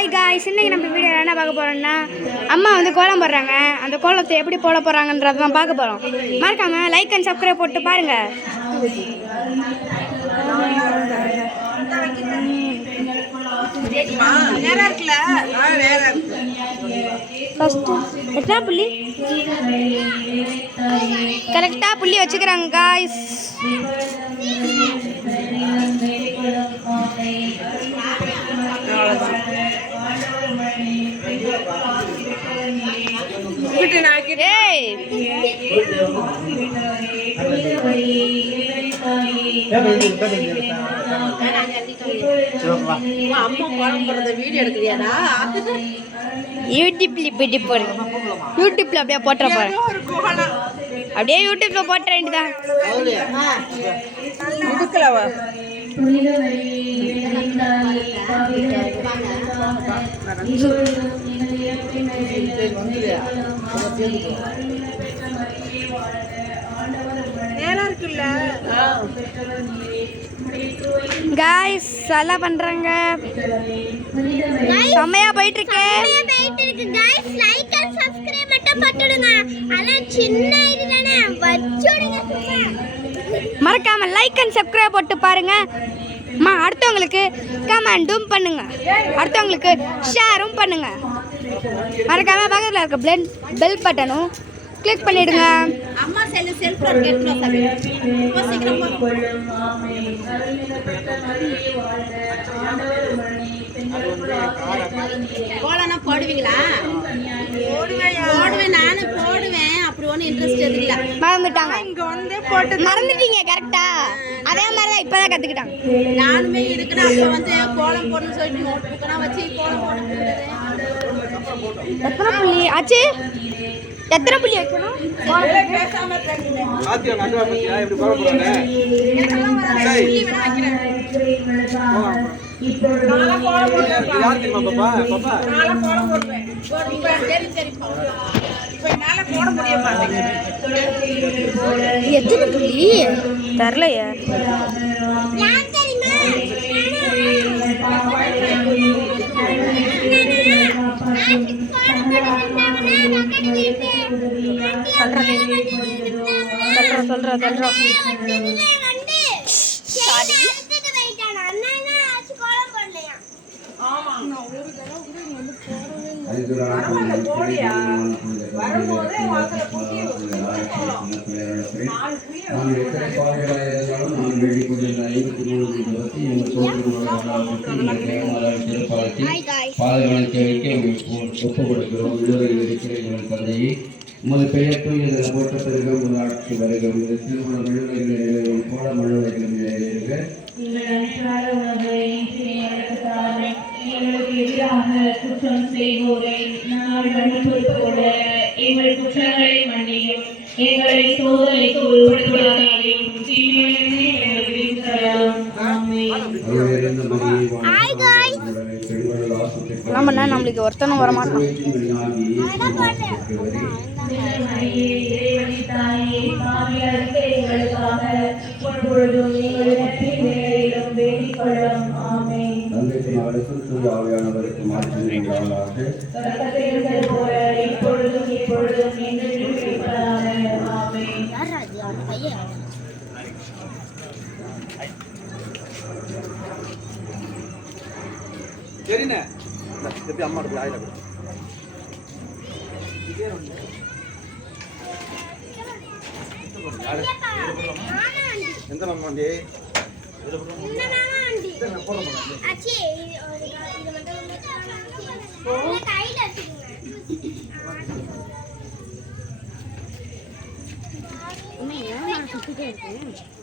Hi guys, இன்னைக்கு நம்ம video என்ன பார்க்க போறோம்னா அம்மா வந்து கோலம் போடுறாங்க. அந்த கோலத்தை எப்படி போட போறாங்கன்றத தான் பார்க்க போறோம். மறக்காம லைக் அண்ட் சப்ஸ்கிரைப் போட்டு பாருங்க. கரெக்டா புள்ளி வச்சுக்கிறாங்க காய்ஸ். யூடியூப்ல அப்படியே போட்டுற போறேன். அப்படியே யூடியூப்ல போட்ட வேண்டியதான். गाइस எல்லாம் பண்றாங்க. செமையா போயிட்டு இருக்கு गाइस. லைக் அண்ட் சப்ஸ்கிரைப் மட்டும் பண்ணிடுங்க. அல சின்ன இதுதானே வச்சுடுங்க. மறக்காம லைக் அண்ட் சப்ஸ்கிரைப் போட்டு பாருங்க. அடுத்தவங்களுக்கு கமெண்டும் பண்ணுங்க, அடுத்தவங்களுக்கு ஷேரும் பண்ணுங்க. மறக்காம பக்கத்துல இருக்க பெல் பட்டனும் கிளிக் பண்ணிடுங்க. அம்மா செல்ஃப் கோலனா போடுவீங்களா? போடுவேன், நானும் போடுவேன். அப்படி ஒன்றும் இன்ட்ரெஸ்ட் இல்லை. மறந்துட்டாங்க. இங்கே வந்து போட்டு மறந்துட்டீங்க. கரெக்டா அதே மாதிரி தான் இப்போதான் கற்றுக்கிட்டாங்க. நானுமே இருக்குன்னா அப்போ வந்து கோலம் போடணும்னு சொல்லிட்டு நோட் புக்கெல்லாம் வச்சு கோலம் போட. எத்தனை புள்ளி ஆச்சு? எத்தனை புள்ளி வைக்கணும்? எத்தனை புள்ளி தரலையா? சொல்றோம் உமது பெயர் தூய போட்ட பிறகு உங்கள் ஆட்சி வருக. உமது திருமண மழுவைகள் போல மழுவைகள் நிறைவேறுக. குற்றம் செய்வோரை நாங்கள் மன்னிப்பது போல எங்கள் குற்றங்களை மன்னியும். எங்களை சோதனைக்கு உட்படுத்தாதேயும். நம்மளுக்கு ஒருத்தனும் வரமாட்டான். சரிண்ணே, எப்படி அம்மா ஆயில எந்த மாண்டி இருக்கு.